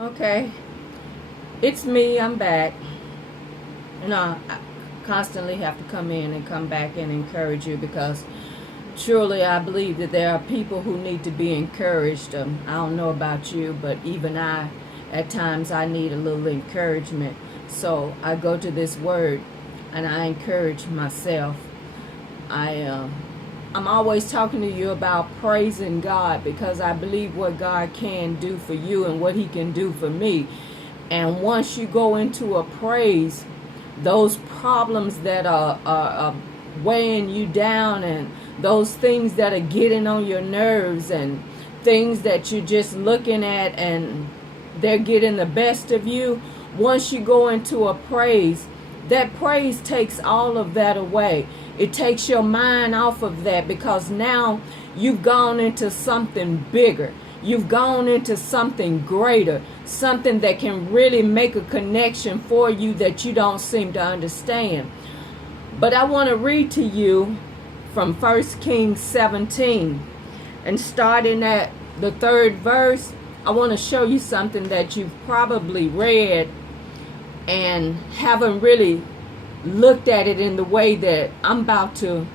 Okay, it's me. I'm back. I constantly have to come in and come back and encourage you because truly I believe that there are people who need to be encouraged. I don't know about you, but even at times, I need a little encouragement. So I go to this word and I encourage myself. I I'm always talking to you about praising God because I believe what God can do for you and what he can do for me. And once you go into a praise, those problems that are weighing you down and those things that are getting on your nerves and things that you're just looking at and they're getting the best of you, once you go into a praise, that praise takes all of that away. It takes your mind off of that because now you've gone into something bigger. You've gone into something greater, something that can really make a connection for you that you don't seem to understand. But I want to read to you from 1 Kings 17 and starting at the 3rd verse. I want to show you something that you've probably read and haven't really looked at it in the way that I'm about to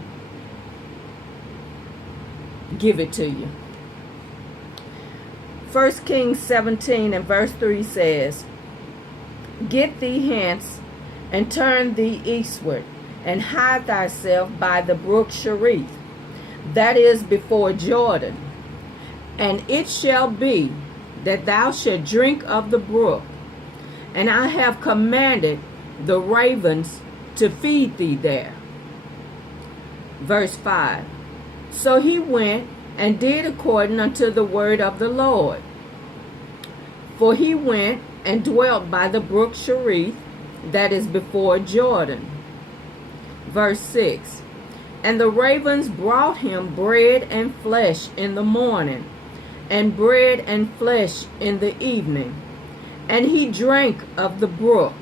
give it to you. 1 Kings 17 and verse 3 says, "Get thee hence, and turn thee eastward, and hide thyself by the brook Cherith, that is before Jordan. And it shall be that thou shalt drink of the brook, and I have commanded the ravens to feed thee there." Verse 5. So he went and did according unto the word of the Lord. For he went and dwelt by the brook Cherith, that is before Jordan. Verse 6. And the ravens brought him bread and flesh in the morning, and bread and flesh in the evening, and he drank of the brook.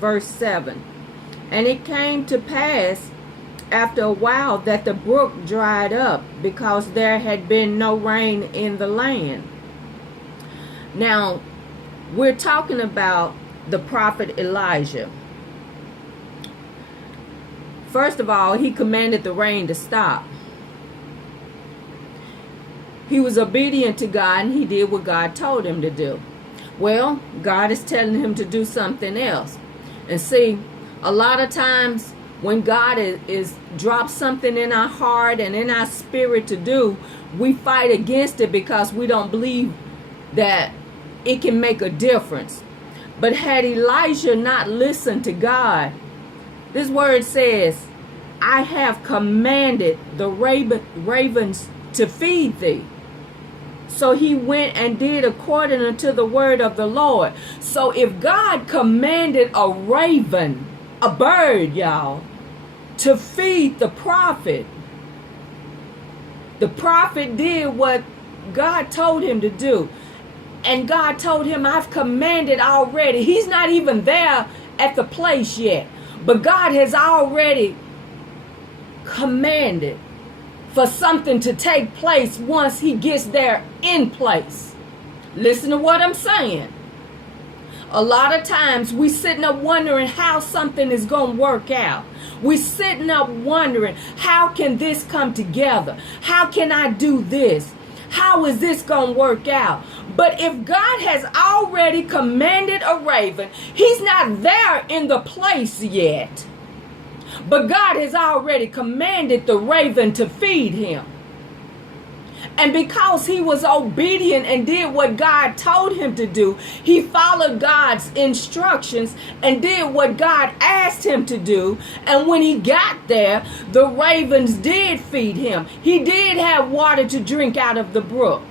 Verse 7. And it came to pass after a while that the brook dried up, because there had been no rain in the land. Now, we're talking about the prophet Elijah. First of all, he commanded the rain to stop. He was obedient to God and he did what God told him to do. Well, God is telling him to do something else. And see, a lot of times when God is dropped something in our heart and in our spirit to do, we fight against it because we don't believe that it can make a difference. But had Elijah not listened to God, this word says, "I have commanded the ravens to feed thee." So he went and did according unto the word of the Lord. So if God commanded a raven, a bird, y'all, to feed the prophet did what God told him to do. And God told him, "I've commanded already." He's not even there at the place yet. But God has already commanded for something to take place once he gets there in place. Listen to what I'm saying. A lot of times we sitting up wondering how something is going to work out. We sitting up wondering, how can this come together? How can I do this? How is this going to work out? But if God has already commanded a raven, he's not there in the place yet. But God has already commanded the raven to feed him. And because he was obedient and did what God told him to do, he followed God's instructions and did what God asked him to do. And when he got there, the ravens did feed him. He did have water to drink out of the brook.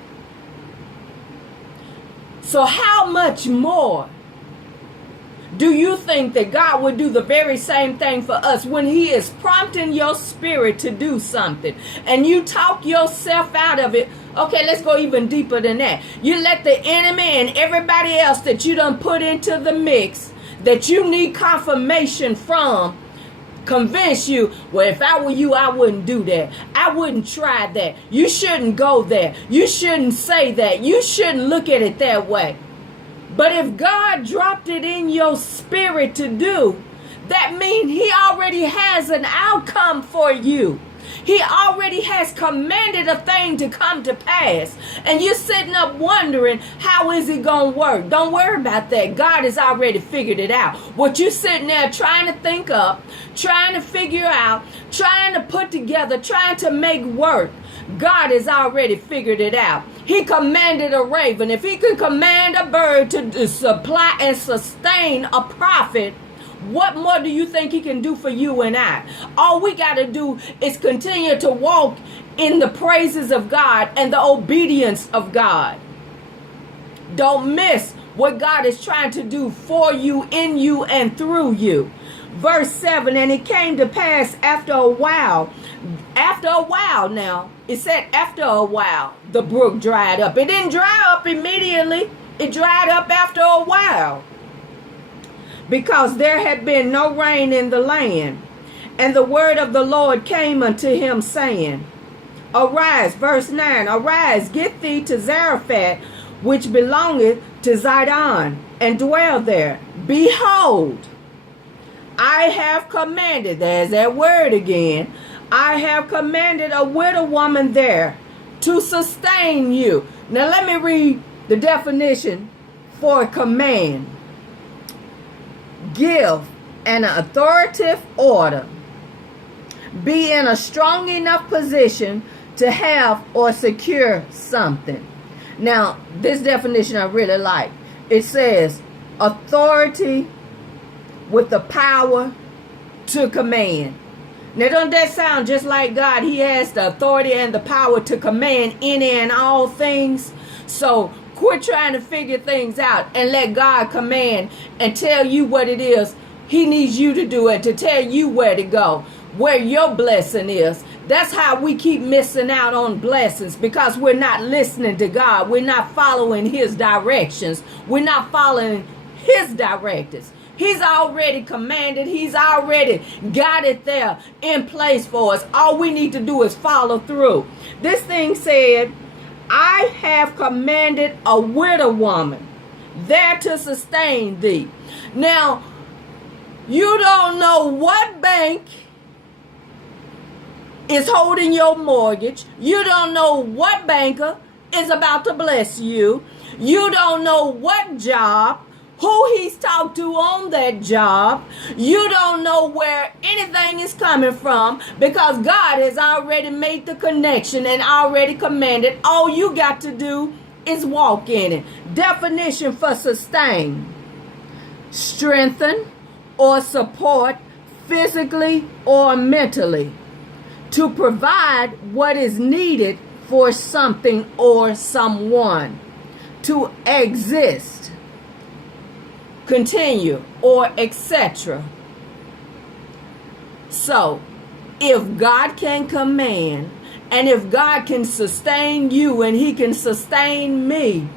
So how much more do you think that God would do the very same thing for us when he is prompting your spirit to do something and you talk yourself out of it? Okay, let's go even deeper than that. You let the enemy and everybody else that you done put into the mix that you need confirmation from convince you, well, if I were you, I wouldn't do that. I wouldn't try that. You shouldn't go there. You shouldn't say that. You shouldn't look at it that way. But if God dropped it in your spirit to do, that means he already has an outcome for you. He already has commanded a thing to come to pass. And you're sitting up wondering, how is it going to work? Don't worry about that. God has already figured it out. What you're sitting there trying to think up, trying to figure out, trying to put together, trying to make work, God has already figured it out. He commanded a raven. If he could command a bird to supply and sustain a prophet, what more do you think he can do for you and I? All we got to do is continue to walk in the praises of God and the obedience of God. Don't miss what God is trying to do for you, in you, and through you. Verse 7, and it came to pass after a while now, it said after a while, the brook dried up. It didn't dry up immediately. It dried up after a while, because there had been no rain in the land. And the word of the Lord came unto him, saying, Arise, verse 9, arise, get thee to Zarephath, which belongeth to Zidon, and dwell there. Behold, I have commanded, there's that word again, I have commanded a widow woman there to sustain you. Now let me read the definition for command. Give an authoritative order. Be in a strong enough position to have or secure something. Now, this definition I really like. It says authority with the power to command. Now, don't that sound just like God? He has the authority and the power to command any and all things. So quit trying to figure things out and let God command and tell you what it is he needs you to do and to tell you where to go, where your blessing is. That's how we keep missing out on blessings, because we're not listening to God. We're not following his directions. We're not following his directives. He's already commanded. He's already got it there in place for us. All we need to do is follow through. This thing said, I have commanded a widow woman there to sustain thee. Now, you don't know what bank is holding your mortgage. You don't know what banker is about to bless you. You don't know what job, who he's talked to on that job. You don't know where anything is coming from, because God has already made the connection and already commanded. All you got to do is walk in it. Definition for sustain: strengthen or support physically or mentally, to provide what is needed for something or someone, to exist, continue, or etc. So, if God can command, and if God can sustain you and he can sustain me,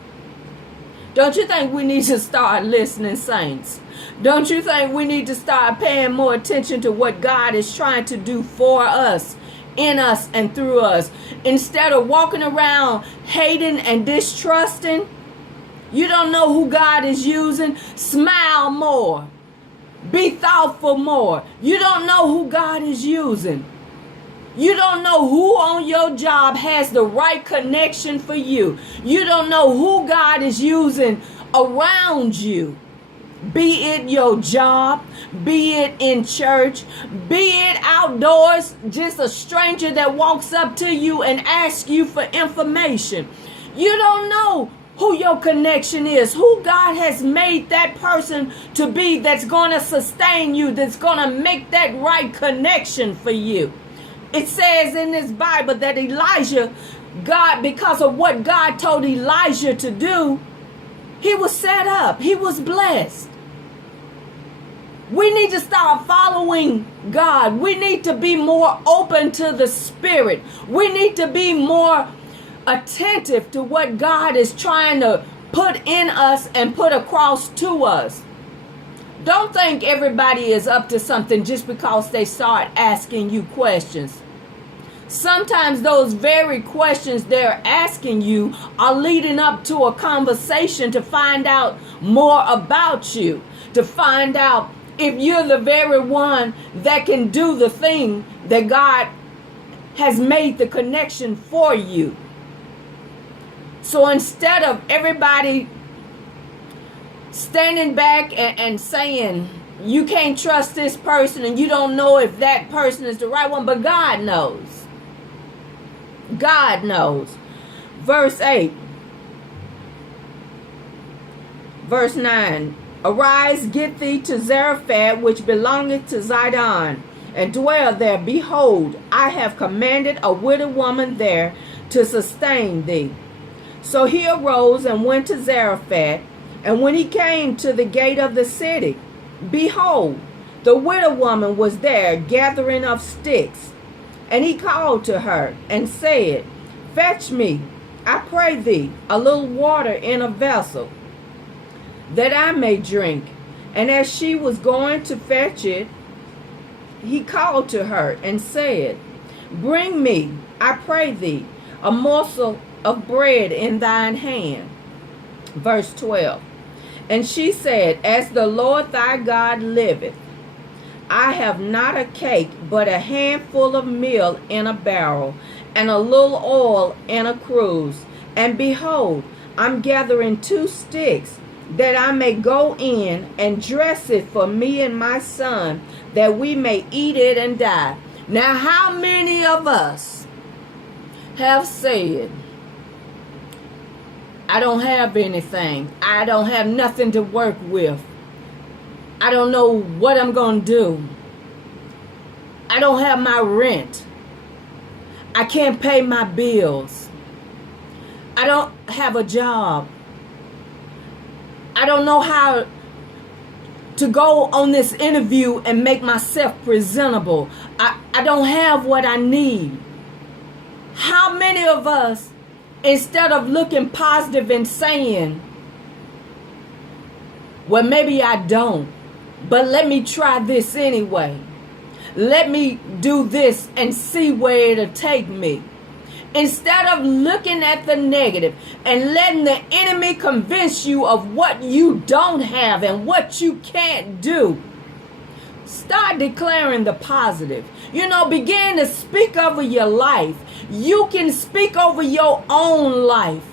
don't you think we need to start listening, saints? Don't you think we need to start paying more attention to what God is trying to do for us, in us, and through us? Instead of walking around hating and distrusting, you don't know who God is using, smile more. Be thoughtful more. You don't know who God is using. You don't know who on your job has the right connection for you. You don't know who God is using around you. Be it your job, be it in church, be it outdoors, just a stranger that walks up to you and asks you for information. You don't know who your connection is, who God has made that person to be that's going to sustain you, that's going to make that right connection for you. It says in this Bible that Elijah, God, because of what God told Elijah to do, he was set up. He was blessed. We need to start following God. We need to be more open to the Spirit. We need to be more attentive to what God is trying to put in us and put across to us. Don't think everybody is up to something just because they start asking you questions. Sometimes those very questions they're asking you are leading up to a conversation to find out more about you, to find out if you're the very one that can do the thing that God has made the connection for you. So instead of everybody standing back and saying, you can't trust this person and you don't know if that person is the right one, but God knows. God knows. Verse 8. Verse 9. Arise, get thee to Zarephath, which belongeth to Zidon, and dwell there. Behold, I have commanded a widow woman there to sustain thee. So he arose and went to Zarephath, and when he came to the gate of the city, behold, the widow woman was there gathering of sticks. And he called to her and said, Fetch me, I pray thee, a little water in a vessel, that I may drink. And as she was going to fetch it, he called to her and said, Bring me, I pray thee, a morsel of bread in thine hand. Verse 12. And she said, As the Lord thy God liveth, I have not a cake, but a handful of meal in a barrel, and a little oil in a cruse. And behold, I'm gathering 2 sticks, that I may go in and dress it for me and my son, that we may eat it and die. Now, how many of us have said, I don't have anything. I don't have nothing to work with. I don't know what I'm going to do. I don't have my rent. I can't pay my bills. I don't have a job. I don't know how to go on this interview and make myself presentable. I don't have what I need. How many of us, instead of looking positive and saying, well, maybe I don't, but let me try this anyway. Let me do this and see where it'll take me. Instead of looking at the negative and letting the enemy convince you of what you don't have and what you can't do, start declaring the positive. Begin to speak over your life. You can speak over your own life.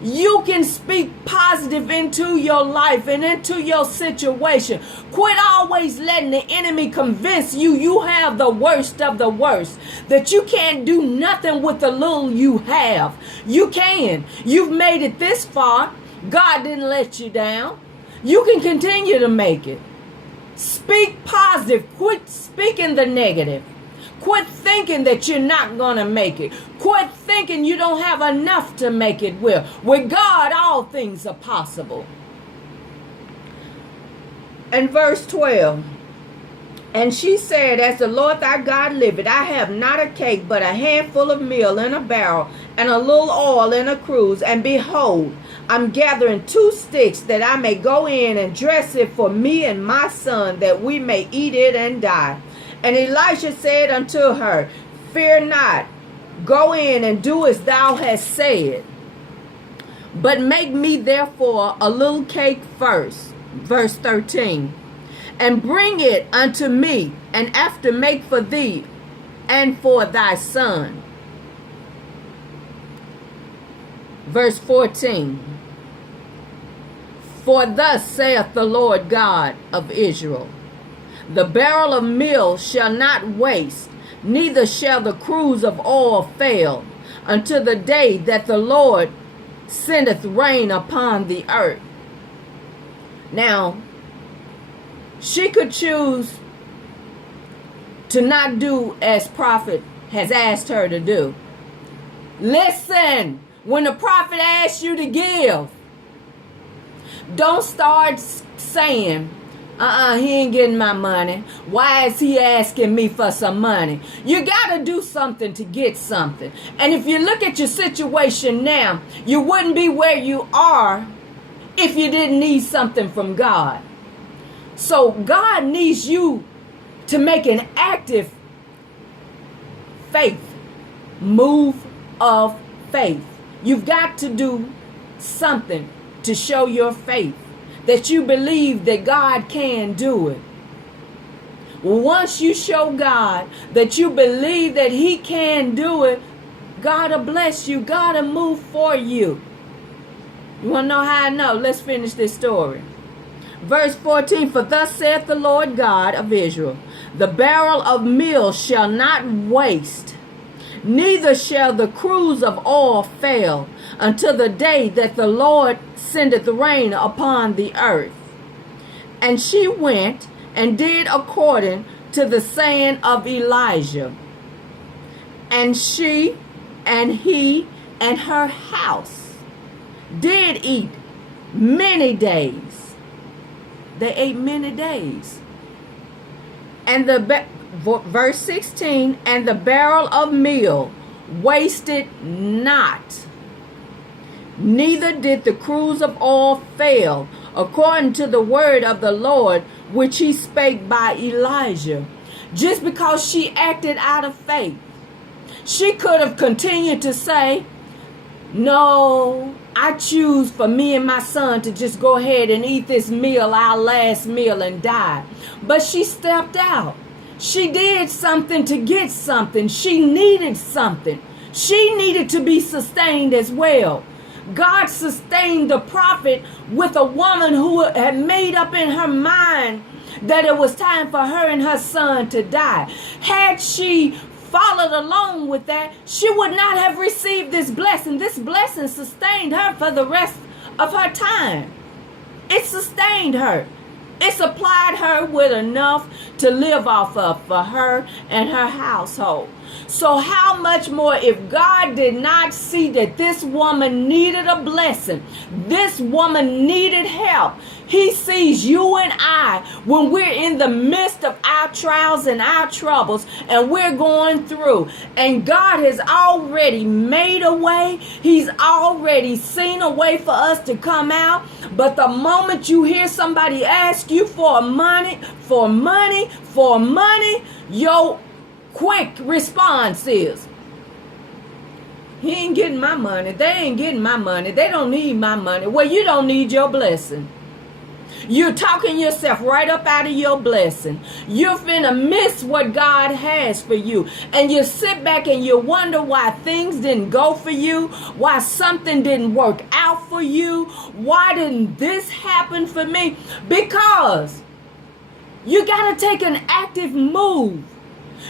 You can speak positive into your life and into your situation. Quit always letting the enemy convince you have the worst of the worst, that you can't do nothing with the little you have. You can. You've made it this far. God didn't let you down. You can continue to make it. Speak positive. Quit speaking the negative. Quit thinking that you're not going to make it. Quit thinking you don't have enough to make it with. With God, all things are possible. And verse 12. And she said, As the Lord thy God liveth, I have not a cake, but a handful of meal in a barrel, and a little oil in a cruse. And behold, I'm gathering 2 sticks, that I may go in and dress it for me and my son, that we may eat it and die. And Elisha said unto her, Fear not, go in and do as thou hast said. But make me therefore a little cake first. Verse 13. And bring it unto me, and after make for thee and for thy son. Verse 14. For thus saith the Lord God of Israel, the barrel of meal shall not waste, neither shall the cruse of oil fail, until the day that the Lord sendeth rain upon the earth. Now, she could choose to not do as prophet has asked her to do. Listen, when the prophet asks you to give, don't start saying, he ain't getting my money. Why is he asking me for some money? You got to do something to get something. And if you look at your situation now, you wouldn't be where you are if you didn't need something from God. So God needs you to make an active faith move of faith. You've got to do something to show your faith, that you believe that God can do it. Once you show God that you believe that he can do it, God will bless you. God will move for you. You want to know how I know? Let's finish this story. Verse 14, for thus saith the Lord God of Israel, the barrel of meal shall not waste, neither shall the cruse of oil fail, until the day that the Lord sendeth rain upon the earth. And she went and did according to the saying of Elijah. And she and he and her house did eat many days. They ate many days. And verse 16, and the barrel of meal wasted not, neither did the cruse of oil fail, according to the word of the Lord, which he spake by Elijah. Just because she acted out of faith, she could have continued to say, no, I choose for me and my son to just go ahead and eat this meal, our last meal, and die. But she stepped out. She did something to get something. She needed something. She needed to be sustained as well. God sustained the prophet with a woman who had made up in her mind that it was time for her and her son to die. Had she followed along with that, she would not have received this blessing. This blessing sustained her for the rest of her time. It sustained her. It supplied her with enough to live off of for her and her household. So how much more if God did not see that this woman needed a blessing, this woman needed help. He sees you and I when we're in the midst of our trials and our troubles and we're going through. And God has already made a way. He's already seen a way for us to come out. But the moment you hear somebody ask you for money, your quick response is, he ain't getting my money. They ain't getting my money. They don't need my money. Well, you don't need your blessing. You're talking yourself right up out of your blessing. You're finna miss what God has for you. And you sit back and you wonder why things didn't go for you, why something didn't work out for you, why didn't this happen for me? Because you gotta take an active move.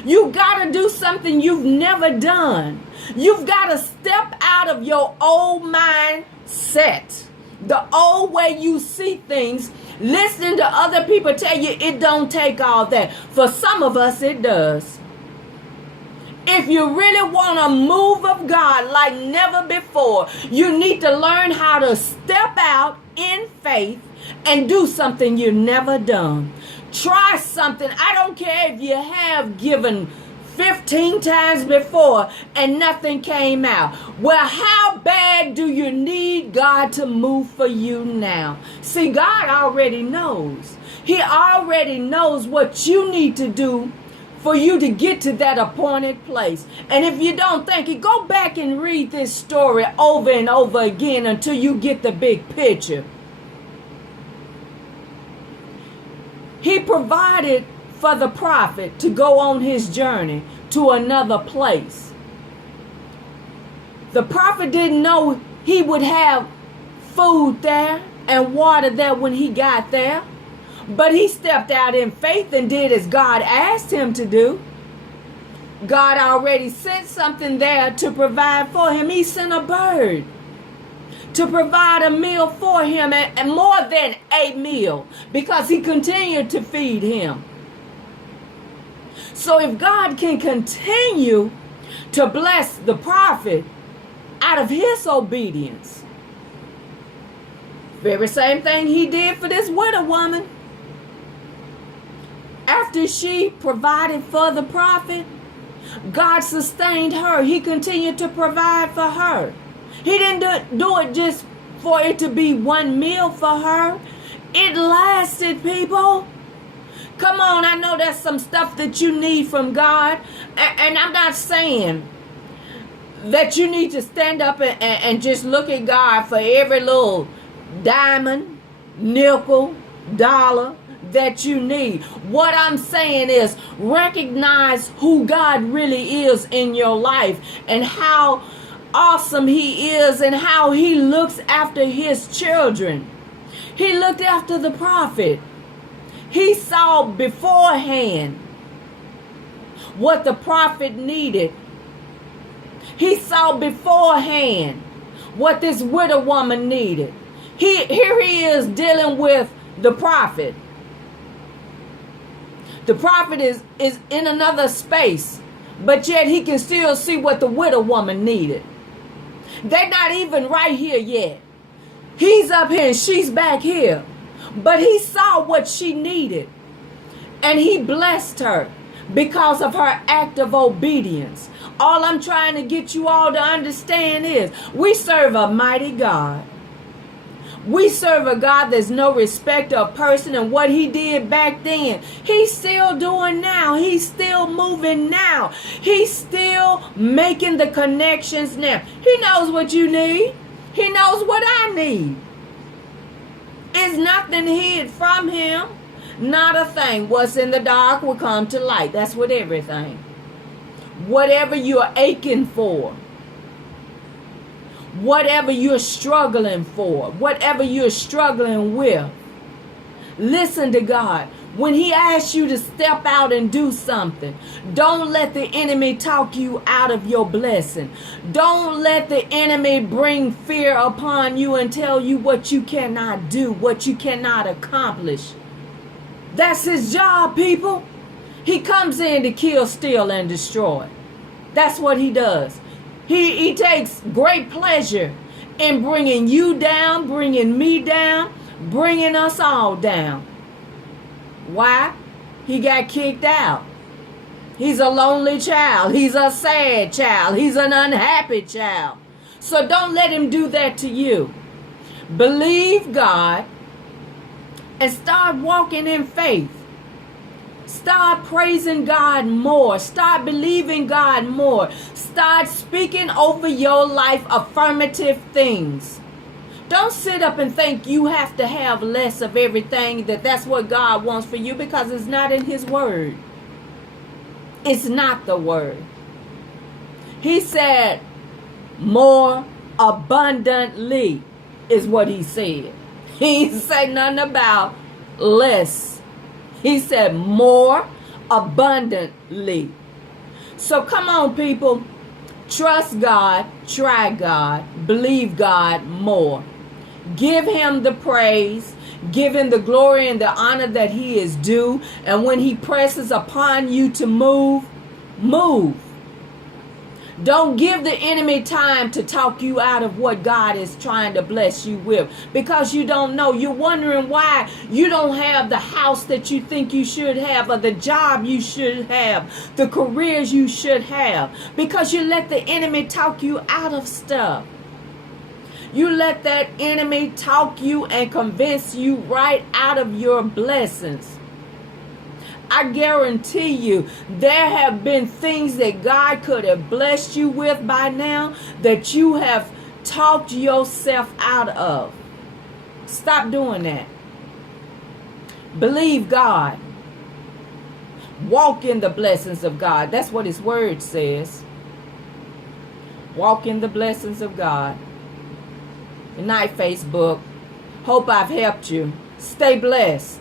You gotta do something you've never done. You've gotta step out of your old mindset, the old way you see things. Listening to other people tell you it don't take all that. For some of us, it does. If you really want a move of God like never before, you need to learn how to step out in faith and do something you've never done. Try something. I don't care if you have given 15 times before and nothing came out. Well, how bad do you need God to move for you now? See, God already knows. He already knows what you need to do for you to get to that appointed place. And if you don't think it, go back and read this story over and over again until you get the big picture. He provided for the prophet to go on his journey to another place. The prophet didn't know he would have food there and water there when he got there. But he stepped out in faith and did as God asked him to do. God already sent something there to provide for him. He sent a bird to provide a meal for him, and more than a meal, because he continued to feed him. So if God can continue to bless the prophet out of his obedience, very same thing he did for this widow woman. After she provided for the prophet, God sustained her. He continued to provide for her. He didn't do it just for it to be one meal for her. It lasted, people. Come on, I know there's some stuff that you need from God. And I'm not saying that you need to stand up and just look at God for every little diamond, nickel, dollar that you need. What I'm saying is recognize who God really is in your life and how awesome he is and how he looks after his children. He looked after the prophet. He saw beforehand what the prophet needed. He saw beforehand what this widow woman needed. Here he is dealing with the prophet. The prophet is in another space, but yet he can still see what the widow woman needed. They're not even right here yet. He's up here and she's back here. But he saw what she needed. And he blessed her because of her act of obedience. All I'm trying to get you all to understand is we serve a mighty God. We serve a God that's no respecter of person, and what he did back then, he's still doing now. He's still moving now. He's still making the connections now. He knows what you need. He knows what I need. It's nothing hid from him. Not a thing. What's in the dark will come to light. That's with everything. Whatever you're aching for, whatever you're struggling for, whatever you're struggling with, listen to God. When he asks you to step out and do something, don't let the enemy talk you out of your blessing. Don't let the enemy bring fear upon you and tell you what you cannot do, what you cannot accomplish. That's his job, people. He comes in to kill, steal, and destroy. That's what he does. He takes great pleasure in bringing you down, bringing me down, bringing us all down. Why? He got kicked out. He's a lonely child. He's a sad child. He's an unhappy child. So don't let him do that to you. Believe God and start walking in faith. Start praising God more. Start believing God more. Start speaking over your life affirmative things. Don't sit up and think you have to have less of everything, that's what God wants for you, because it's not in his word. It's not the word. He said more abundantly is what he said. He didn't say nothing about less. He said more abundantly. So come on, people. Trust God, try God, believe God more. Give him the praise, give him the glory and the honor that he is due. And when he presses upon you to move, move. Don't give the enemy time to talk you out of what God is trying to bless you with, because you don't know. You're wondering why you don't have the house that you think you should have, or the job you should have, the careers you should have, because you let the enemy talk you out of stuff. You let that enemy talk you and convince you right out of your blessings. I guarantee you there have been things that God could have blessed you with by now that you have talked yourself out of. Stop doing that. Believe God. Walk in the blessings of God. That's what his word says. Walk in the blessings of God. Good night, Facebook. Hope I've helped you. Stay blessed.